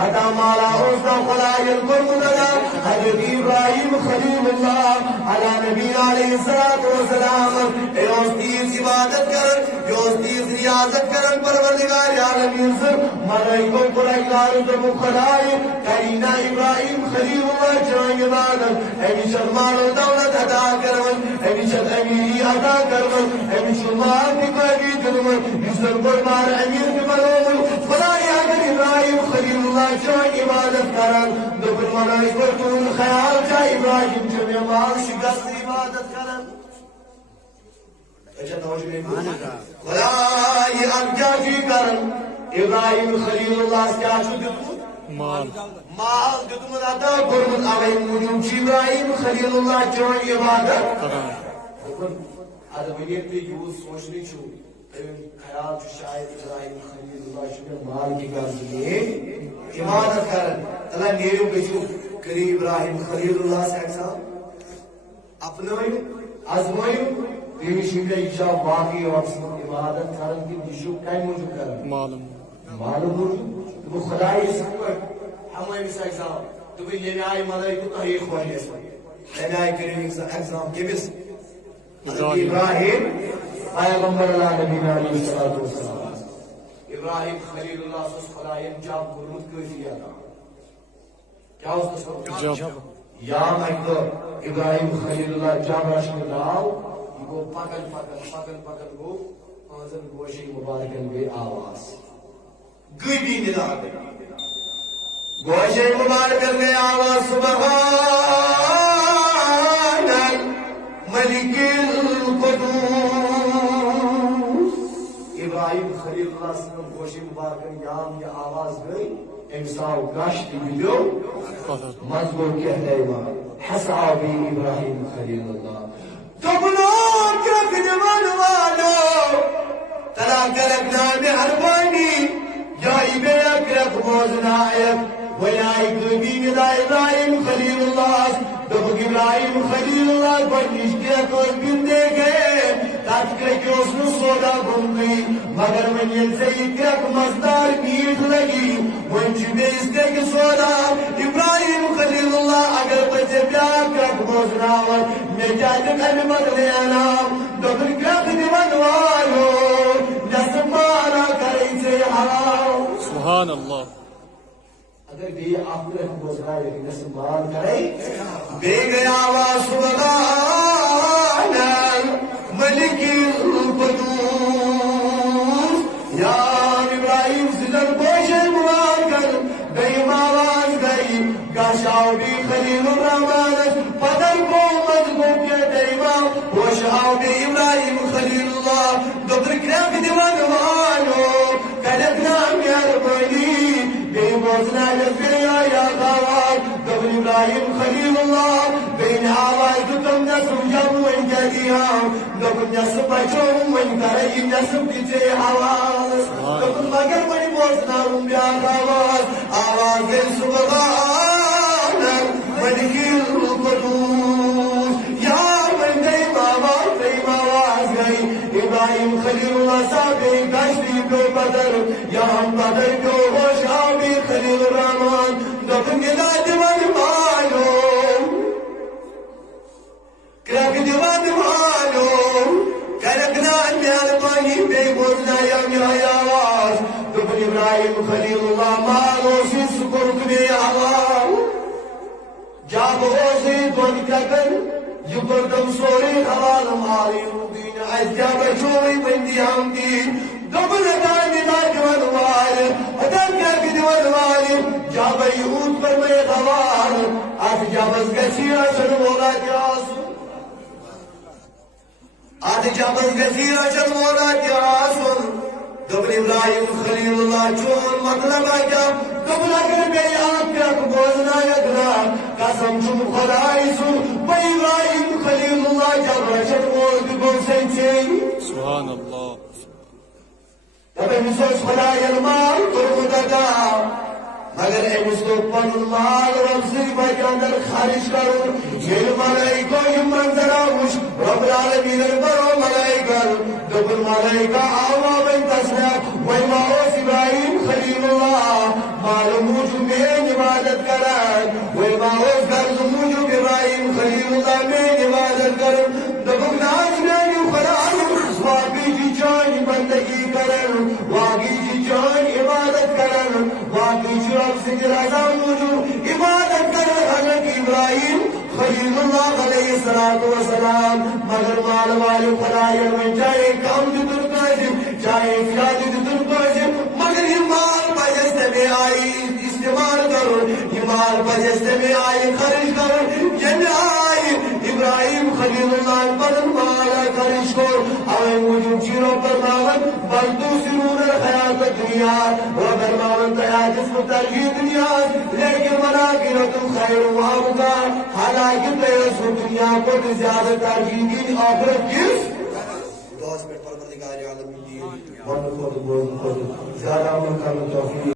حتى مالا حسن خلايا القرمدنا حضرت إبراهيم خليل الله على نبينا عليه الصلاة والسلام يوستيز عبادت کرن يوستيز ریاضت کرن پروردگار عالمین سر ملائکوں قرآن تم خدای کرینا إبراهيم خليل الله چوئن عبادت امیشن مال و دولت عطا کرن امیشن امیری عطا کرن امیشن مال بکوی کرن یسر قربان امیر بملوم خدای اگر إبراهيم خليل الله چوئن عبادت کرن دبر ملائکوں تم خیال چا إبراهيم چوئن مال شکست عبادت کرن اچھا توجہ نہیں خدای اب کیا جی کرن إبراهيم خليل الله کیا شو دیتمت مال دیتمت عطا کرمت علیہ موجود چی إبراهيم خليل الله چوئن عبادت ادھا بنیت پہ یوز سوچنی چھو خیال چھو شاید إبراهيم خليل الله شکر مال کی کرنے عبادت کرن اللہ نیرو بچو کری إبراهيم خليل الله سے اکسام اپنوئیو ازموئیو پیش میں ایشا باقی اور عبادت کرن کی دیشو کئی موجود کرن معلوم تو خدای سکر ہمیں اس ایگزام تو بھی لینے آئی ملائکو تحیق ہوئی اس لینے آئی کریم ایگزام کے بس إبراهيم پیغمبر اللہ نبینا علیہ السلام إبراهيم خلیل اللہ سوس خدایت جاب گرمت کیفیہ تھا کیا اس تصور یا مجدو إبراهيم خلیل اللہ جاب رشن داو گو پکن گو آزن گوشی مبارکن بے آواز گئی بھی ندا گوشی مبارکن بے آواز سبحان ملک القدوس إبراهيم خلیل اللہ سلام گوشی مبارکن یام یہ آواز گئی امساو گاشت ویڈیو مذکور کہتے ہیں حسعا بی إبراهيم خلیل اللہ تبنو کرک نمان والو تلا کرک نامی حربانی جائی بے کرک موزنائک ویائی قبین دا إبراهيم خلیل اللہ دبک إبراهيم خلیل اللہ بنیش کرک اور بندے گئے تاچ کرک اسنو سودا گھنگی مگر من یلزی کرک مزدار میٹ لگی ونچی بیستے کے سودا إبراهيم خلیل اللہ اگر بچے بیا کرک موزناور نجاتك المغليانا دبل كاخد منوالو نسمانا كريسي حرام سبحان الله اگر بھی آپ نے بوزنا ہے کہ نسمان کرے بے گیا سبحان الملك القدوس یا إبراهيم سجن بوشے مبارکن بیم آواز گئی گاشاو بھی خلیل الرحمن پدر کو مضبوط کے دیما وشاو بھی إبراهيم خلیل اللہ دبر کرام دیوان وانو کلکنا میار بنی بے موزنا لفیا یا غوار دبر إبراهيم خلیل اللہ بین آواز دتم نسو جمو انجدیا دبر نسو بچو من کرائی نسو بیچے آواز دبر مگر بنی موزنا رم بیا غوار آواز سبحان ملک القدوس یا من دیم آواز گئی إبراهيم خلیل اللہ صاحبی گشتی کو بدر یا ہم بدر کو خوشحابی خلیل الرحمن دفن گلا دیوان معلوم کرک دیوان معلوم کرکنا انیال پانی بے بوزنا یا میائی آواز دفن إبراهيم خلیل اللہ مالو سی سکرک بے آواز جاب اوزی دون ککن یکردم سوری حوال ماری روبین عجب چوری بندی ہم دین دبل دانی ماجوان والم ادن کرک دیوان والم جاب یہود پر میں غوار آت جابز گسیر شد مولا جاسو آت جابز گسیر شد مولا جاسو دبل إبراهيم خلیل اللہ چون مطلب آجا دبل اگر بے آپ کرک بوزنا یدنا قسم چون خدای سو بے إبراهيم خلیل اللہ جب رشد موزد بوزن چین سبحان الله تب امسوس خدای المال ترمدتا مگر امسو پن المال رب صرف اندر خارج کرو یہ ملائکہ یہ منظر آوش رب العالمین البرو ملائکہ دبر ملائکہ آوا بین تسلیت ویما اوس إبراهيم خلیل اللہ معلوم موجود عبادت کرن وہ ماحول فرض موجود ابراہیم خلیل اللہ میں عبادت کرن دبک ناز میں قرآن واقعی کی جان بندگی کرن واقعی کی جان عبادت کرن واقعی کی رب سے رضا موجود عبادت کرن حضرت ابراہیم خلیل اللہ علیہ السلام مگر مال والے خدایت میں چاہے کام جتر قاسم چاہے افراد جتر قاسم مگر یہ مال بجستے میں آئی استعمال کرو یہ مال بجستے میں آئی خرچ کرو جن آئی ابراہیم خلیل اللہ پر مالا خرچ کرو آئے موجود چیروں پر ماون بل دوسرون الحیات دنیا وگر ماون تیاد اس مترگی دنیا لیکن مناقرت خیر وابقا حالانکہ تیسر دنیا کو زیادہ ترجیح کی آخرت کس دعا سے پروردگار عالم کی زیادہ عمل کرنا توفیق